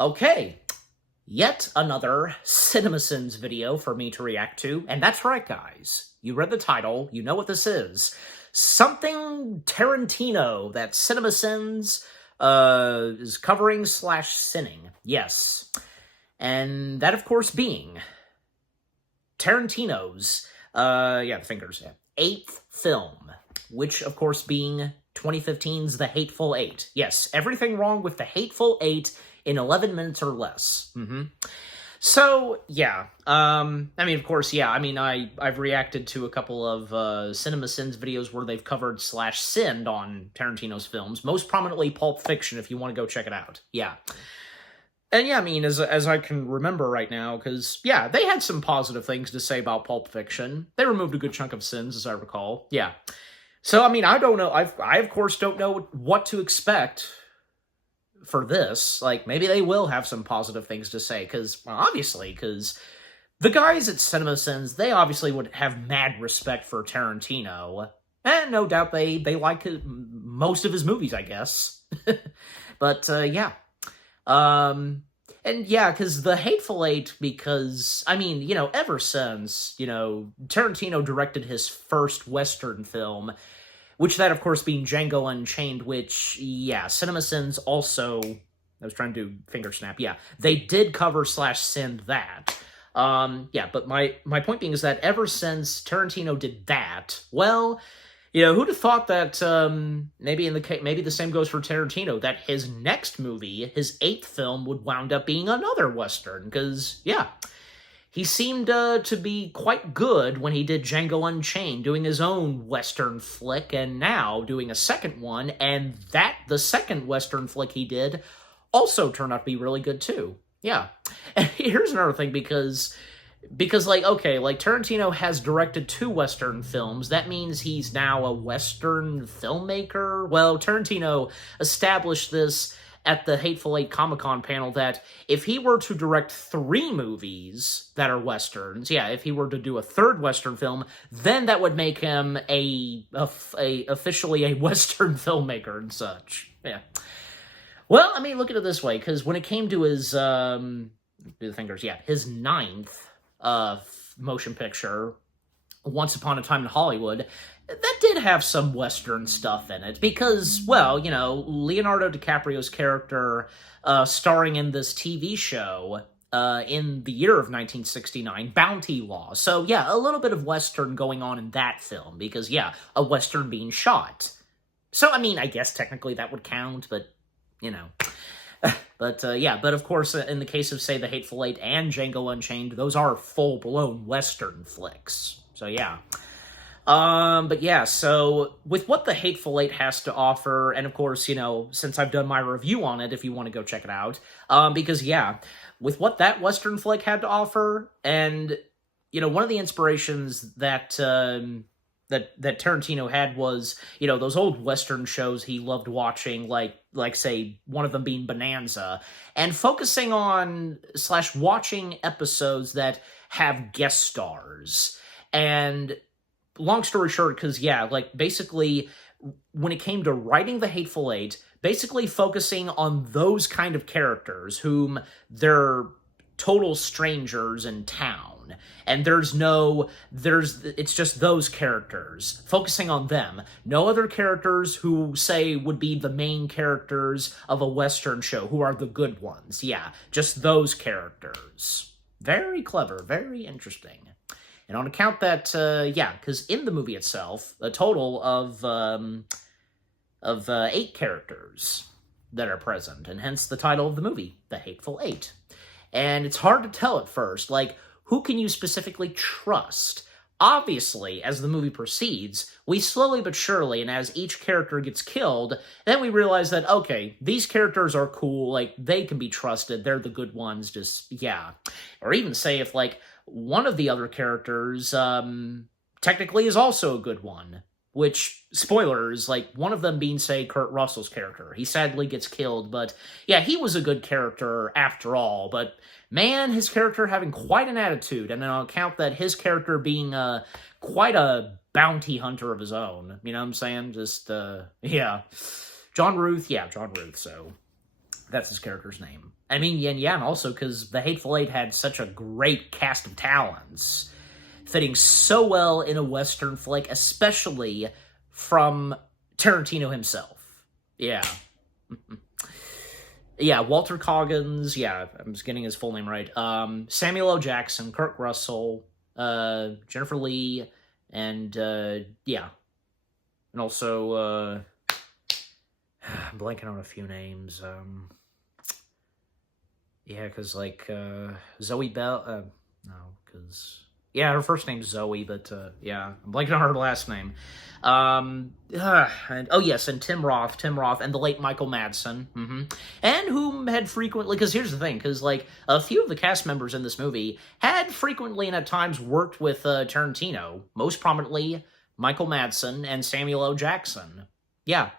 Okay, yet another CinemaSins video for me to react to, and that's right, guys. You read the title, you know what this is. Something Tarantino that CinemaSins is covering slash sinning. Yes. And that, of course, being Tarantino's, fingers, eighth film, which, of course, being 2015's The Hateful Eight. Yes, everything wrong with The Hateful Eight in 11 minutes or less. So, yeah, of course, yeah, I've reacted to a couple of CinemaSins videos where they've covered slash sinned on Tarantino's films, most prominently Pulp Fiction, if you want to go check it out. Yeah. And yeah, as I can remember right now, because, yeah, they had some positive things to say about Pulp Fiction. They removed a good chunk of sins, as I recall. Yeah. So, I don't know. I of course, don't know what to expect for this. Like, maybe they will have some positive things to say, because, well, obviously, because the guys at CinemaSins, they obviously would have mad respect for Tarantino. And no doubt they like most of his movies, I guess. But, yeah. And yeah, because The Hateful Eight, because, ever since, Tarantino directed his first Western film, which that, of course, being Django Unchained, which, yeah, CinemaSins also, I was trying to do finger snap, yeah, they did cover slash send that. Yeah, but my point being is that ever since Tarantino did that, well, who'd have thought that, maybe the same goes for Tarantino, that his next movie, his eighth film, would wound up being another Western, because, yeah, he seemed to be quite good when he did Django Unchained, doing his own Western flick, and now doing a second one, and the second Western flick he did also turned out to be really good, too. Yeah. And here's another thing, because Tarantino has directed 2 Western films. That means he's now a Western filmmaker. Well, Tarantino established this at the Hateful Eight Comic-Con panel that if he were to direct 3 movies that are Westerns, yeah, if he were to do a 3rd Western film, then that would make him officially a Western filmmaker and such. Yeah. Well, look at it this way, because when it came to his, his 9th motion picture, Once Upon a Time in Hollywood, that did have some Western stuff in it, because, well, Leonardo DiCaprio's character starring in this TV show in the year of 1969, Bounty Law. So, yeah, a little bit of Western going on in that film, because, yeah, a Western being shot. So, I guess technically that would count, but, But, yeah, but of course, in the case of, say, The Hateful Eight and Django Unchained, those are full-blown Western flicks. So, yeah. But yeah, so with what The Hateful Eight has to offer, and of course, since I've done my review on it, if you want to go check it out, because, yeah, with what that Western flick had to offer, and, one of the inspirations that Tarantino had was, those old Western shows he loved watching, like say, one of them being Bonanza, and focusing on slash watching episodes that have guest stars. And long story short, because, yeah, basically, when it came to writing The Hateful Eight, basically focusing on those kind of characters whom they're total strangers in town. And it's just those characters, focusing on them. No other characters who, say, would be the main characters of a Western show, who are the good ones. Yeah, just those characters. Very clever, very interesting. And on account that, yeah, because in the movie itself, a total of 8 characters that are present, and hence the title of the movie, The Hateful Eight. And it's hard to tell at first, who can you specifically trust? Obviously, as the movie proceeds, we slowly but surely, and as each character gets killed, then we realize that, okay, these characters are cool, they can be trusted, they're the good ones, just, yeah. Or even say if, one of the other characters, technically is also a good one. Which, spoilers, one of them being, say, Kurt Russell's character. He sadly gets killed, but, yeah, he was a good character after all, but, man, his character having quite an attitude, and on account that his character being, quite a bounty hunter of his own, you know what I'm saying? Just, yeah. John Ruth, so. That's his character's name. I mean, and also because the Hateful Eight had such a great cast of talents, fitting so well in a Western flick, especially from Tarantino himself. Yeah. Yeah, Walter Coggins, yeah, I'm just getting his full name right. Samuel L. Jackson, Kurt Russell, Jennifer Lee, and, yeah. And also, I'm blanking on a few names. Yeah, because, like, Zoe Bell, no, because, yeah, her first name's Zoe, but, yeah, I'm blanking on her last name. And, oh, yes, and Tim Roth, and the late Michael Madsen, and whom had frequently, because here's the thing, because, like, a few of the cast members in this movie had frequently and at times worked with Tarantino, most prominently Michael Madsen and Samuel L. Jackson. Yeah.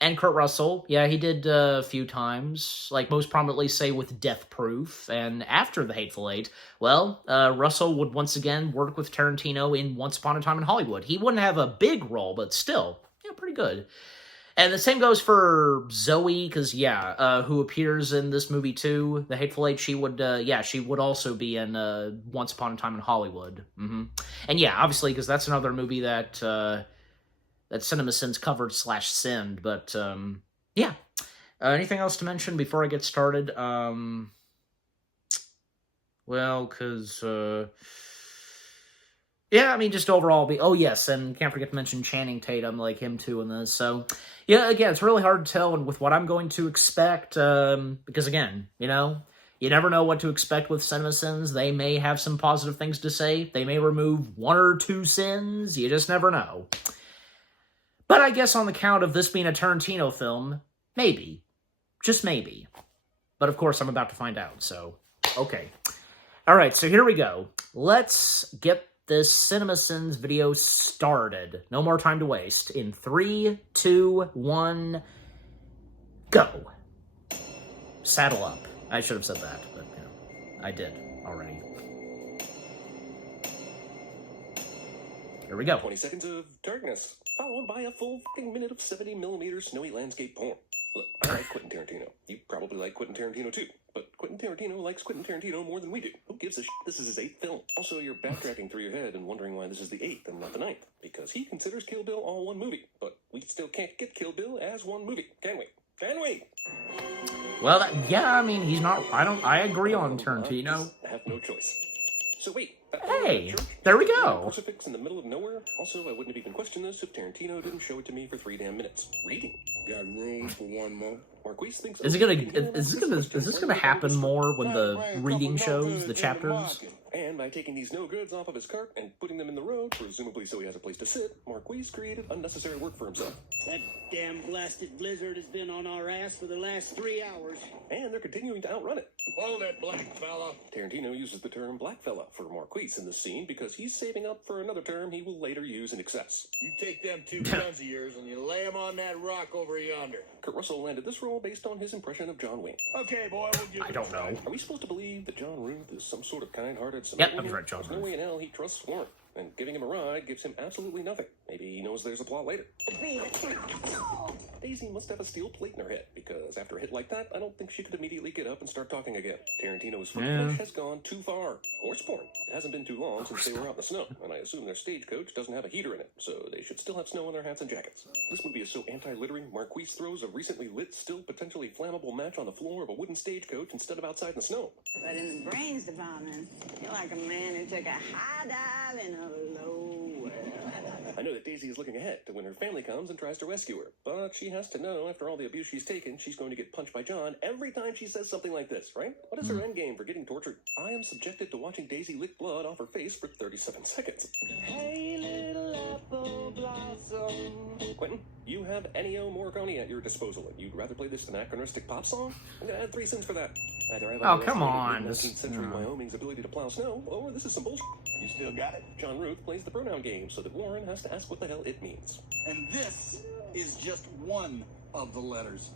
And Kurt Russell, yeah, he did a few times, like most prominently, say, with Death Proof, and after The Hateful Eight, well, Russell would once again work with Tarantino in Once Upon a Time in Hollywood. He wouldn't have a big role, but still, yeah, pretty good. And the same goes for Zoe, because, yeah, who appears in this movie too, The Hateful Eight, she would also be in Once Upon a Time in Hollywood. And yeah, obviously, because that's another movie that CinemaSins covered /sinned, but, yeah. Anything else to mention before I get started? Well, because, yeah, I mean, just overall, oh, yes, and can't forget to mention Channing Tatum, like him too in this, so, yeah, again, it's really hard to tell with what I'm going to expect, because, again, you know, you never know what to expect with CinemaSins. They may have some positive things to say, they may remove one or two sins, you just never know. But I guess on the count of this being a Tarantino film, maybe. Just maybe. But of course, I'm about to find out, so, okay. Alright, so here we go. Let's get this CinemaSins video started. No more time to waste. In 3, 2, 1, go. Saddle up. I should have said that, but, you know, I did already. Here we go. 20 seconds of darkness, followed by a full minute of 70mm snowy landscape porn. Look, I like Quentin Tarantino. You probably like Quentin Tarantino too. But Quentin Tarantino likes Quentin Tarantino more than we do. Who gives a shit? This is his 8th film. Also, you're backtracking through your head and wondering why this is the 8th and not the 9th. Because he considers Kill Bill all one movie. But we still can't get Kill Bill as one movie, can we? Can we? Well, yeah, I mean, he's not, I agree on Tarantino. I have no choice. So wait. Hey, there we go. Crucifix in the middle of nowhere. Also, I wouldn't have even questioned this if Tarantino didn't show it to me for 3 damn minutes. Reading. Got room for one more. Marquise thinks. Is this gonna happen more when the reading shows the chapters? And by taking these no goods off of his cart and putting them in the road, presumably so he has a place to sit, Marquise created unnecessary work for himself. That damn blasted blizzard has been on our ass for the last 3 hours. And they're continuing to outrun it. Whoa, that black fella. Tarantino uses the term black fella for Marquise in this scene because he's saving up for another term he will later use in excess. You take them 2 guns of yours and you lay them on that rock over yonder. Kurt Russell landed this role based on his impression of John Wayne. Okay, boy, we'll give I don't know. Are we supposed to believe that John Ruth is some sort of kind-hearted Yep, I've read John There's no way in hell he trusts Warren, and giving him a ride gives him absolutely nothing. Maybe he knows there's a plot later. Daisy must have a steel plate in her head, because after a hit like that, I don't think she could immediately get up and start talking again. Tarantino's flesh has gone too far. Horse porn. It hasn't been too long since they were out in the snow, and I assume their stagecoach doesn't have a heater in it, so they should still have snow on their hats and jackets. This movie is so anti-littering, Marquise throws a recently lit, still potentially flammable match on the floor of a wooden stagecoach instead of outside in the snow. But in the brains department, you're like a man who took a high dive in a low well. I know that Daisy is looking ahead to when her family comes and tries to rescue her, but she has to know after all the abuse she's taken, she's going to get punched by John every time she says something like this, right? What is her endgame for getting tortured? I am subjected to watching Daisy lick blood off her face for 37 seconds. Hey, little apple blossom. Quentin, you have Ennio Morricone at your disposal, and you'd rather play this anachronistic pop song? I'm gonna add 3 cents for that. Either I've Oh, come on. 19th century Wyoming's ability to plow snow, or this is some bullshit. You still got it? John Ruth plays the pronoun game so that Warren has to ask what the hell it means. And this is just one of the letters.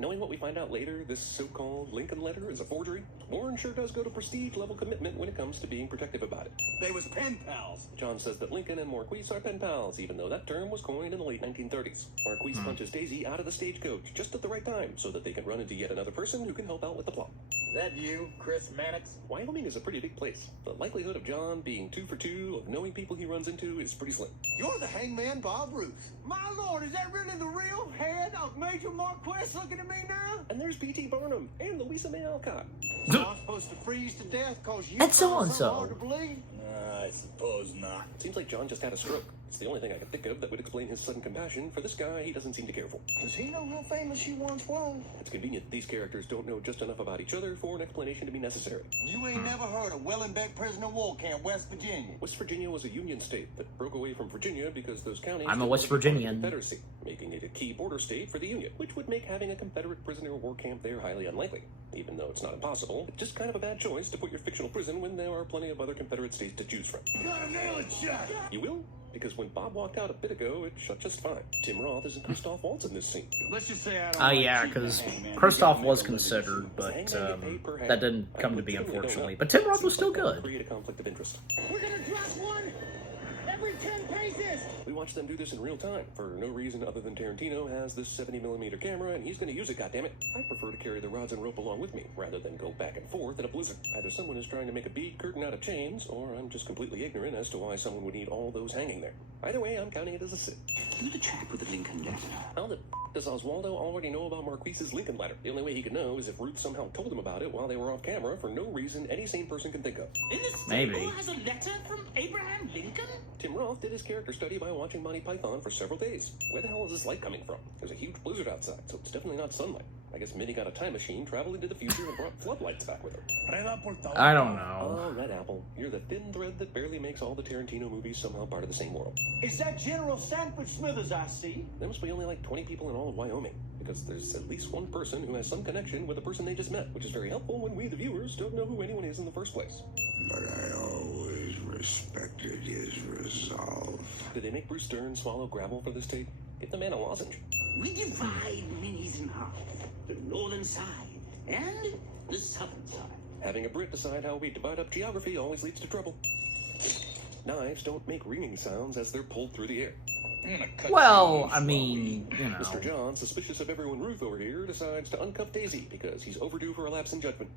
knowing what we find out later, this so-called Lincoln letter is a forgery, Warren sure does go to prestige-level commitment when it comes to being protective about it. They was pen pals. John says that Lincoln and Marquise are pen pals, even though that term was coined in the late 1930s. Marquise punches Daisy out of the stagecoach just at the right time so that they can run into yet another person who can help out with the plot. Is that you, Chris Mannix? Wyoming is a pretty big place. The likelihood of John being 2 for 2 of knowing people he runs into is pretty slim. You're the hangman Bob Ruth. My lord, is that really the real head of Major Marquis looking at me now? And there's P.T. Barnum and Louisa May Alcott. So I'm supposed to freeze to death because you That's found so-and-so. something hard to believe? I suppose not. Seems like John just had a stroke. It's the only thing I can think of that would explain his sudden compassion for this guy he doesn't seem to care for. Does he know how famous she once was? It's convenient these characters don't know just enough about each other for an explanation to be necessary. You ain't never heard of Wellenbeck Prisoner War Camp, West Virginia. West Virginia was a Union state that broke away from Virginia because those counties I'm a didn't West want to be part of the Virginian. Confederacy, making it a key border state for the Union, which would make having a Confederate prisoner war camp there highly unlikely. Even though it's not impossible, it's just kind of a bad choice to put your fictional prison when there are plenty of other Confederate states to choose from. Gotta nail it shut. You will? Because when Bob walked out a bit ago, it shut just fine. Tim Roth isn't Christoph Waltz in this scene. Let's just say I don't Oh like yeah, cheating, because hangman. Christoph You gotta was make a living. considered, but Hangman get paid per hang. that didn't come to be, unfortunately. But Tim Roth was still good. Create a conflict of interest. We're gonna drop one every 10 paces. We watch them do this in real time for no reason other than Tarantino has this 70mm camera and he's going to use it, goddammit. I prefer to carry the rods and rope along with me rather than go back and forth in a blizzard. Either someone is trying to make a bead curtain out of chains, or I'm just completely ignorant as to why someone would need all those hanging there. Either way, I'm counting it as a sit. You the chap with the Lincoln letter. How the does Oswaldo already know about Marquise's Lincoln letter? The only way he could know is if Ruth somehow told him about it while they were off camera for no reason any sane person can think of. In this Maybe. stable has a letter from Abraham Lincoln? Tim Roth did his character study by watching Monty Python for several days. Where the hell is this light coming from? There's a huge blizzard outside, so it's definitely not sunlight. I guess Minnie got a time machine, traveled into the future, and brought floodlights back with her. I don't know. Oh, Red Apple, you're the thin thread that barely makes all the Tarantino movies somehow part of the same world. Is that General Sanford Smithers I see? There must be only like 20 people in all of Wyoming, because there's at least one person who has some connection with the person they just met, which is very helpful when we, the viewers, don't know who anyone is in the first place. But I always respected his resolve. Did they make Bruce Dern swallow gravel for this tape? Give the man a lozenge. We divide minis in half. The northern side and the southern side. Having a Brit decide how we divide up geography always leads to trouble. Knives don't make ringing sounds as they're pulled through the air. Well, I mean, you know. Mr. John, suspicious of everyone Ruth over here, decides to uncuff Daisy because he's overdue for a lapse in judgment.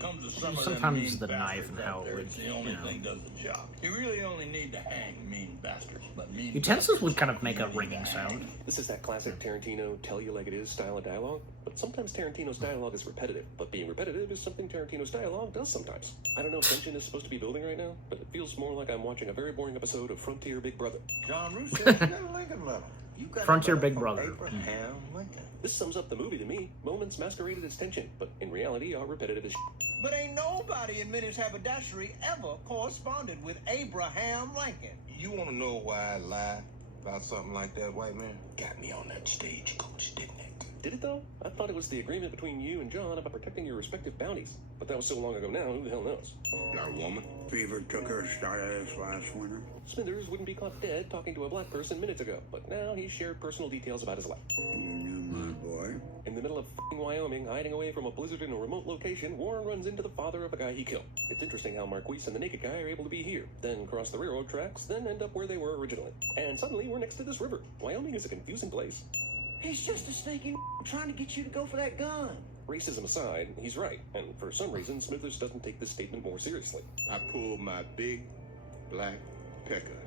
Sometimes the knife and how it would, It's the only thing does the job. You really only need to hang mean bastards. But mean Utensils would kind of make a ringing sound. This is that classic Tarantino tell you like it is style of dialogue, but sometimes Tarantino's dialogue is repetitive, but being repetitive is something Tarantino's dialogue does sometimes. I don't know if tension is supposed to be building right now, but it feels more like I'm watching a very boring episode of Frontier Big Brother. John Roos said you got a Lincoln letter. You got Frontier a letter Big from Brother. Abraham Lincoln. This sums up the movie to me. Moments masqueraded as tension, but in reality are repetitive as But ain't nobody in Minnie's haberdashery ever corresponded with Abraham Lincoln. You want to know why I lie about something like that, white man? Got me on that stagecoach, didn't it? Did it though? I thought it was the agreement between you and John about protecting your respective bounties. But that was so long ago now, who the hell knows? Got a woman. Fever took her status last winter. Smithers wouldn't be caught dead talking to a black person minutes ago, but now he shared personal details about his life. You knew my boy. In the middle of f***ing Wyoming, hiding away from a blizzard in a remote location, Warren runs into the father of a guy he killed. It's interesting how Marquise and the naked guy are able to be here, then cross the railroad tracks, then end up where they were originally. And suddenly we're next to this river. Wyoming is a confusing place. He's just a sneaky trying to get you to go for that gun. Racism aside, he's right, and for some reason, Smithers doesn't take this statement more seriously. I pulled my big black pecker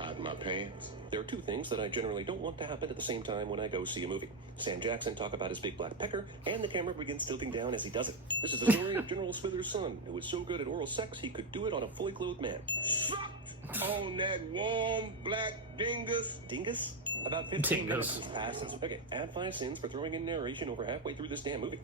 out of my pants. There are two things that I generally don't want to happen at the same time when I go see a movie. Sam Jackson talk about his big black pecker, and the camera begins tilting down as he does it. This is the story of General Smithers' son, who was so good at oral sex he could do it on a fully clothed man. Sucked on that warm black dingus. Dingus? About 15 minutes Dingus. has passed since... Okay, add 5 sins for throwing in narration over halfway through this damn movie.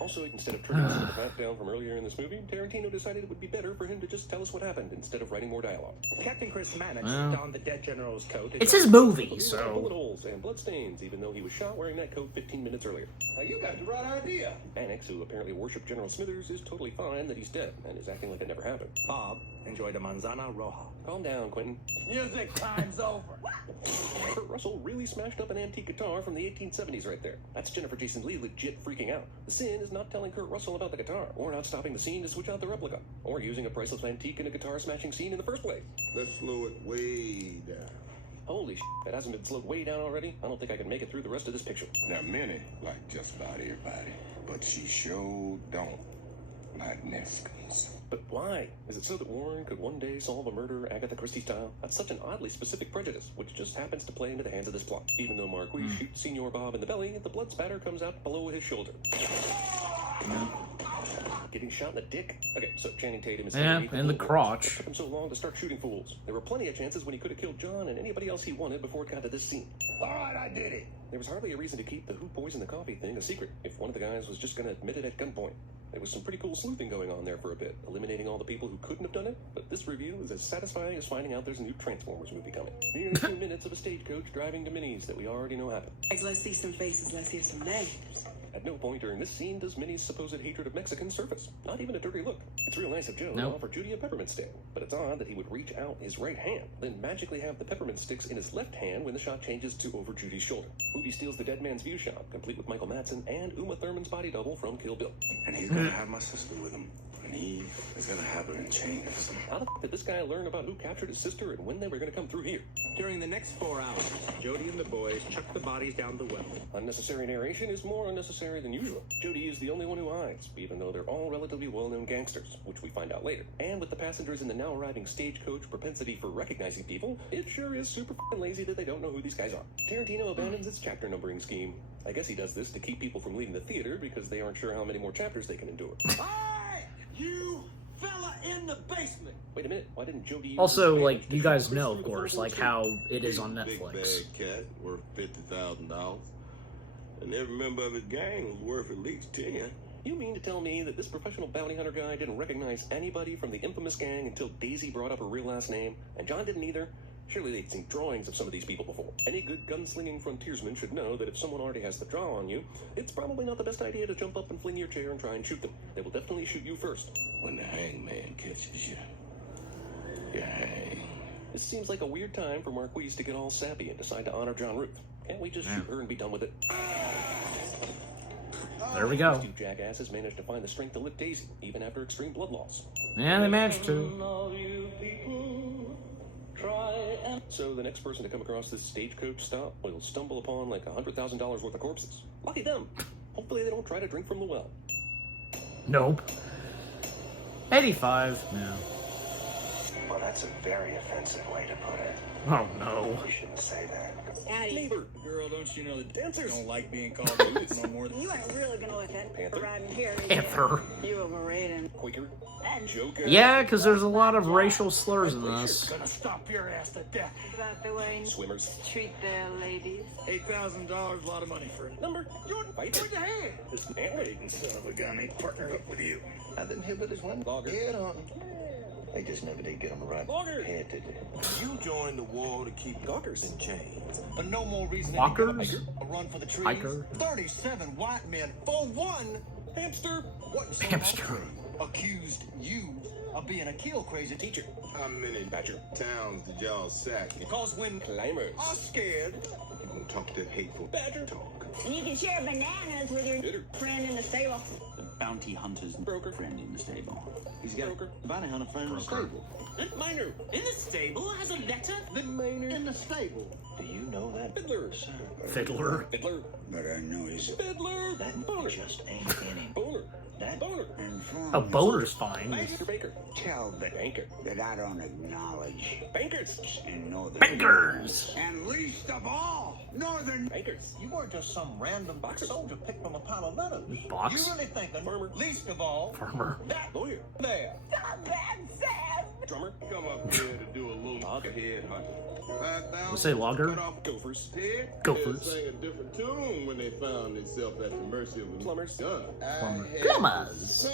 Also, instead of turning some crap down from earlier in this movie, Tarantino decided it would be better for him to just tell us what happened instead of writing more dialogue. Captain Chris Mannix donned the dead general's coat. It's his movie, Bullet so... holes and bloodstains, even though he was shot wearing that coat 15 minutes earlier. Now, you got the right idea. Mannix, who apparently worshipped General Smithers, is totally fine that he's dead and is acting like it never happened. Bob enjoyed a manzana roja. Calm down, Quentin. Music time's over. Kurt Russell really smashed up an antique guitar from the 1870s right there. That's Jennifer Jason Leigh legit freaking out. The sin is not telling Kurt Russell about the guitar, or not stopping the scene to switch out the replica, or using a priceless antique in a guitar smashing scene in the first place. Let's slow it way down. Holy shit, that hasn't been slowed way down already? I don't think I can make it through the rest of this picture. Now, Minnie like just about everybody, but she sure don't like Mexicans. But why? Is it so that Warren could one day solve a murder Agatha Christie style? That's such an oddly specific prejudice, which just happens to play into the hands of this plot. Even though Marquis shoots Senor Bob in the belly, the blood spatter comes out below his shoulder. Getting shot in the dick? Okay, so Channing Tatum is... Yeah, in the crotch. It took him so long to start shooting fools. There were plenty of chances when he could have killed John and anybody else he wanted before it got to this scene. All right, I did it. There was hardly a reason to keep the who poisoned the coffee thing a secret if one of the guys was just going to admit it at gunpoint. There was some pretty cool sleuthing going on there for a bit, eliminating all the people who couldn't have done it, but this review is as satisfying as finding out there's a new Transformers movie coming. Nearly 2 minutes of a stagecoach driving to Minnie's that we already know happened. Let's see some faces, let's hear some names. At no point during this scene does Minnie's supposed hatred of Mexicans surface. Not even a dirty look. It's real nice of Joe to offer Judy a peppermint stick, but it's odd that he would reach out his right hand, then magically have the peppermint sticks in his left hand when the shot changes to over Judy's shoulder. Movie steals the dead man's view shot, complete with Michael Madsen and Uma Thurman's body double from Kill Bill. And he's gonna have my sister with him. And he is gonna have her in chains. How the f did this guy learn about who captured his sister and when they were gonna come through here? During the next 4 hours, Jody and the boys chucked the bodies down the well. Unnecessary narration is more unnecessary than usual. Jody is the only one who hides, even though they're all relatively well-known gangsters, which we find out later. And with the passengers in the now arriving stagecoach propensity for recognizing people, it sure is super f***ing lazy that they don't know who these guys are. Tarantino abandons its chapter numbering scheme. I guess he does this to keep people from leaving the theater because they aren't sure how many more chapters they can endure. You fella in the basement. Wait a minute, why didn't Jody... Also, like, you guys know, of course, like, how it is on Big Netflix. bad cat worth $50,000. And every member of his gang was worth at least 10. You mean to tell me that this professional bounty hunter guy didn't recognize anybody from the infamous gang until Daisy brought up her real last name, and John didn't either? Surely they'd seen drawings of some of these people before. Any good gunslinging frontiersman should know that if someone already has the draw on you, it's probably not the best idea to jump up and fling your chair and try and shoot them. They will definitely shoot you first. When the hangman catches you, you hang. This seems like a weird time for Marquise to get all sappy and decide to honor John Ruth. Can't we just shoot her and be done with it? There we go. These two jackasses managed to find the strength to lift Daisy, even after extreme blood loss. Yeah, they managed to. So the next person to come across this stagecoach stop will stumble upon like $100,000 worth of corpses. Lucky them. Hopefully they don't try to drink from the well. Nope. 85. Yeah. Well, that's a very offensive way to put it. Oh, no. We shouldn't say that. Daddy, Neighbor. Girl, don't you know the Dancers. don't like being called dudes no more than... you ain't really gonna let that Panther. riding here. Panther. You overrate him. Quaker. And Joker. Yeah, because there's a lot of racial slurs in this. Gonna stop your ass to death. is that the way Swimmers. treat their ladies? $8,000, a lot of money for it. Number. Jordan. Fight. Put your hand. This antler. Son of a gun, ain't partnered up with you. Nothing hibiters went Logger. head hunting. They just never did get them right Logger. head to do. You joined the war to keep Gawkers. in chains. But no more reason Walkers? to a run for the trees. Hiker? 37 white men for one Hamster. what so Hamster. accused you of being a kill crazy Teacher. How many Badger. towns did y'all sack? because when Climbers. are scared, You gonna talk that hateful Badger. talk. And you can share bananas with your Bitter. friend in the stable. The bounty hunter's Broker. friend in the stable. He's got Broker. a bounty hunter friend in the stable. Miner. In the stable has a letter? Miner. in the stable. Do you know that? Fiddler. Fiddler. Fiddler. But I know he's Fiddler. Boner. just ain't in him. Boner. That Boner. A boner's fine. Mr. Baker. Tell the Banker. that I don't acknowledge Bankers. and know the Bankers! And least of all, Northern Bankers. You weren't just some random Boxer. soldier picked from a pile of letters. Box? You really thinking, Farmer. least of all, Farmer. that Lawyer. there. Stop that, Sam! Drummer. Come up here to do a little Loggerhead hunter. We say logger? Gophers. Gophers. Sang a different tune when they found themselves at the mercy of the Plumbers. gun. Plumbers.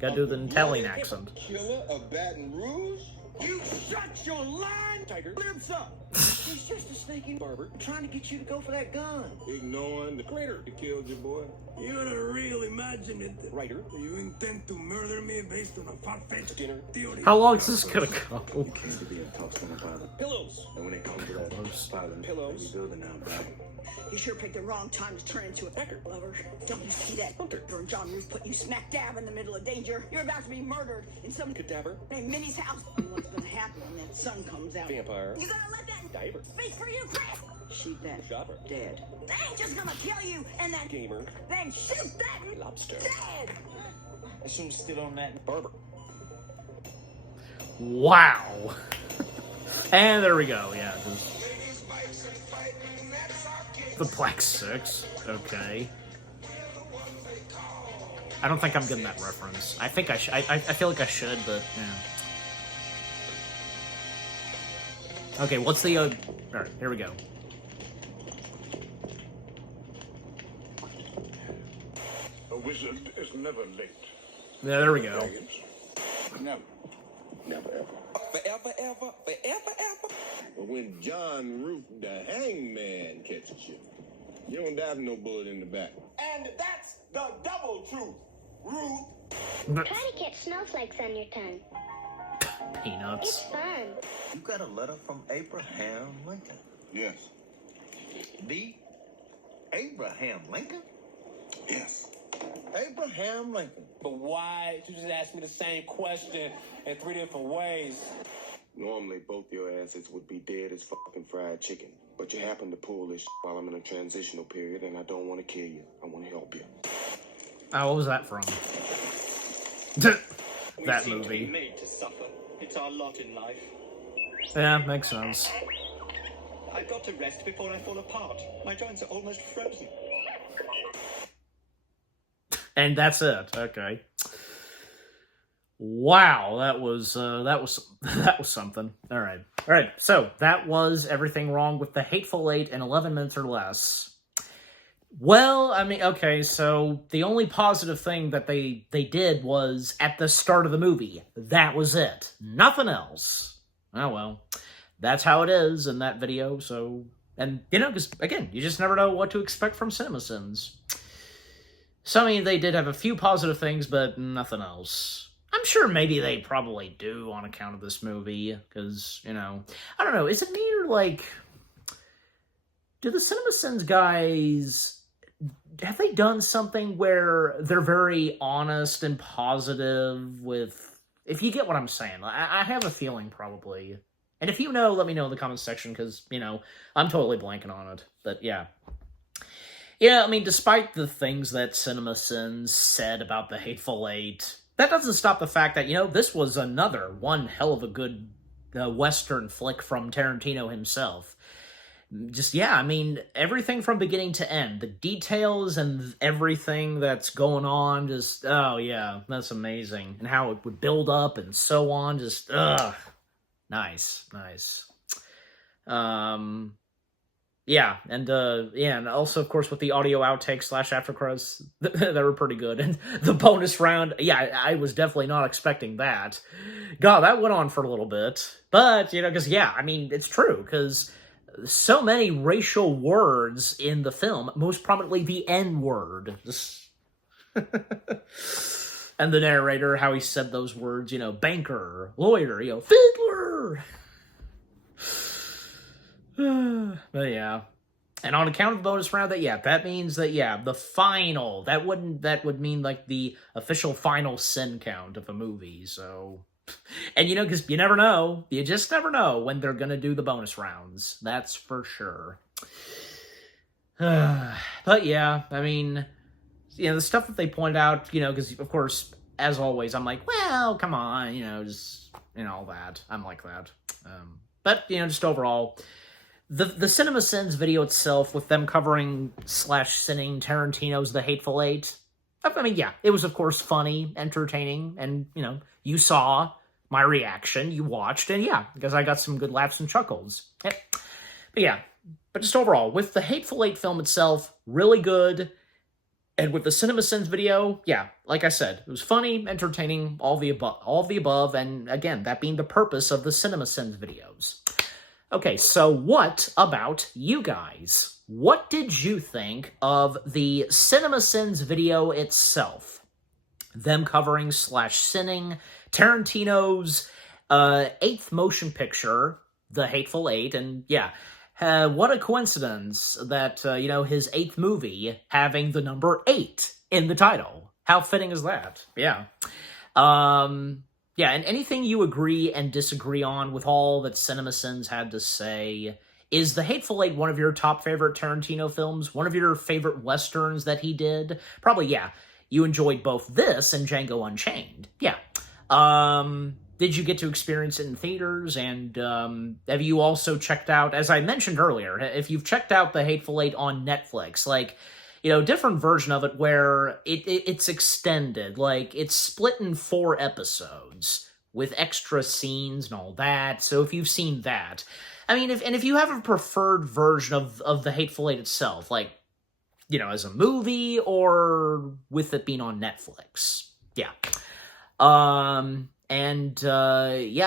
Gotta do the Italian accent. Killer of Baton Rouge? You shut your lying Tiger. lips up! He's just a sneaky barber trying to get you to go for that gun. Ignoring the critter that killed your boy. You don't really imagine it. Writer. You intend to murder me based on a far-fetched Dinner. theory. How long is this gonna go? Can't be a toast on a pilot. Pillows. And when it comes to that pilot, Pillows. they building now, back. You sure picked the wrong time to turn into a Hacker. lover. Don't you see that? Hunter. John Ruth put you smack dab in the middle of danger. You're about to be murdered in some Cadaver. named Minnie's house. And what's gonna happen when that sun comes out? Vampire. You gonna let that Diver. speak for you, Chris? Shoot that Shopper. dead. They ain't just gonna kill you and then Gamer. shoot that Lobster. dead. I assume still on that. Barber. Wow. And there we go, yeah. The Black Six. Okay. I don't think I'm getting that reference. I think I should. I feel like I should, but yeah. Okay, what's the alright, here we go. A wizard is never late. Yeah, there we go. Never. Never ever. Forever, ever, forever, ever. But when John Ruth, the hangman, catches you, you don't dive no bullet in the back. And that's the double truth. Ruth. Try to get snowflakes on your tongue. It's Peanuts. fun. You got a letter from Abraham Lincoln. Yes. The Abraham Lincoln? Yes. Abraham Lincoln. But why? You just asked me the same question in 3 different ways. Normally, both your asses would be dead as fucking fried chicken. But you happen to pull this while I'm in a transitional period, and I don't want to kill you. I want to help you. Oh, what was that from? That movie. Made to suffer. It's our lot in life. Yeah, makes sense. I've got to rest before I fall apart. My joints are almost frozen. And that's it. Okay. Wow, that was something. All right. So that was everything wrong with the Hateful Eight in 11 minutes or less. Well, I mean, okay, so the only positive thing that they did was at the start of the movie. That was it. Nothing else. Oh well, that's how it is in that video. So, and you know, because again, you just never know what to expect from CinemaSins. So I mean, they did have a few positive things, but nothing else. I'm sure maybe they probably do on account of this movie, because, you know, I don't know, is it me or, like, do the CinemaSins guys, have they done something where they're very honest and positive with, if you get what I'm saying, I have a feeling probably, and if you know, let me know in the comments section, because, you know, I'm totally blanking on it, but yeah. Yeah, I mean, despite the things that CinemaSins said about the Hateful Eight, that doesn't stop the fact that, you know, this was another one hell of a good Western flick from Tarantino himself. Just, yeah, I mean, everything from beginning to end. The details and everything that's going on, just, oh, yeah, that's amazing. And how it would build up and so on, just, nice. Yeah, and also, of course, with the audio outtakes / after credits, they were pretty good. And the bonus round, yeah, I was definitely not expecting that. God, that went on for a little bit. But, you know, because, yeah, I mean, it's true, because so many racial words in the film, most prominently the N-word. And the narrator, how he said those words, you know, banker, lawyer, you know, fiddler. But yeah, and on account of the bonus round, that means that, yeah, the final, that would mean, like, the official final sin count of a movie, so, and, you know, because you just never know when they're gonna do the bonus rounds, that's for sure. But yeah, I mean, you know, the stuff that they pointed out, you know, because, of course, as always, I'm like, well, come on, you know, just, you know, all that, I'm like that, but, you know, just overall, The CinemaSins video itself, with them covering / sinning Tarantino's The Hateful Eight, I mean, yeah, it was, of course, funny, entertaining, and, you know, you saw my reaction, you watched, and yeah, because I got some good laughs and chuckles. But yeah, but just overall, with the Hateful Eight film itself, really good. And with the CinemaSins video, yeah, like I said, it was funny, entertaining, all of the above, and again, that being the purpose of the CinemaSins videos. Okay, so what about you guys? What did you think of the CinemaSins video itself? Them covering / sinning Tarantino's 8th motion picture, The Hateful Eight, and yeah, what a coincidence that, his 8th movie having the number 8 in the title. How fitting is that? Yeah. Yeah, and anything you agree and disagree on with all that CinemaSins had to say? Is The Hateful Eight one of your top favorite Tarantino films? One of your favorite Westerns that he did? Probably, yeah. You enjoyed both this and Django Unchained. Yeah. Did you get to experience it in theaters? And have you also checked out, as I mentioned earlier, if you've checked out The Hateful Eight on Netflix, like, different version of it where it's extended, like, it's split in 4 episodes with extra scenes and all that, so if you've seen that. I mean, if you have a preferred version of The Hateful Eight itself, like, as a movie or with it being on Netflix. Yeah. Yeah,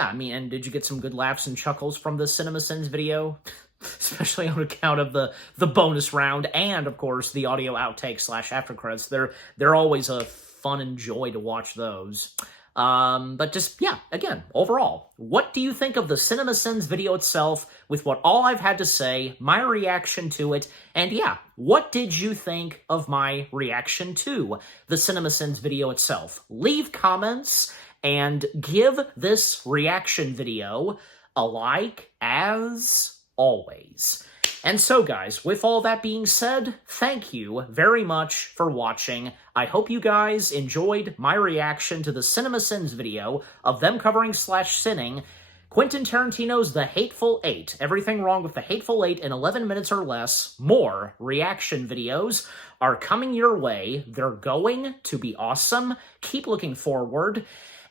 I mean, and did you get some good laughs and chuckles from the CinemaSins video? Especially on account of the bonus round and, of course, the audio outtake / after credits. They're always a fun and joy to watch those. But just, yeah, again, overall, what do you think of the CinemaSins video itself with what all I've had to say, my reaction to it, and yeah, what did you think of my reaction to the CinemaSins video itself? Leave comments and give this reaction video a like as always. And so, guys, with all that being said, thank you very much for watching. I hope you guys enjoyed my reaction to the CinemaSins video of them covering / sinning Quentin Tarantino's The Hateful Eight. Everything wrong with The Hateful Eight in 11 minutes or less. More reaction videos are coming your way. They're going to be awesome. Keep looking forward.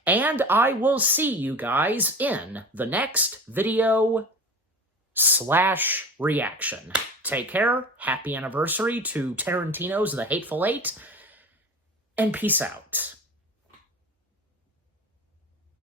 And I will see you guys in the next video / reaction. Take care, happy anniversary to Tarantino's The Hateful Eight, and peace out.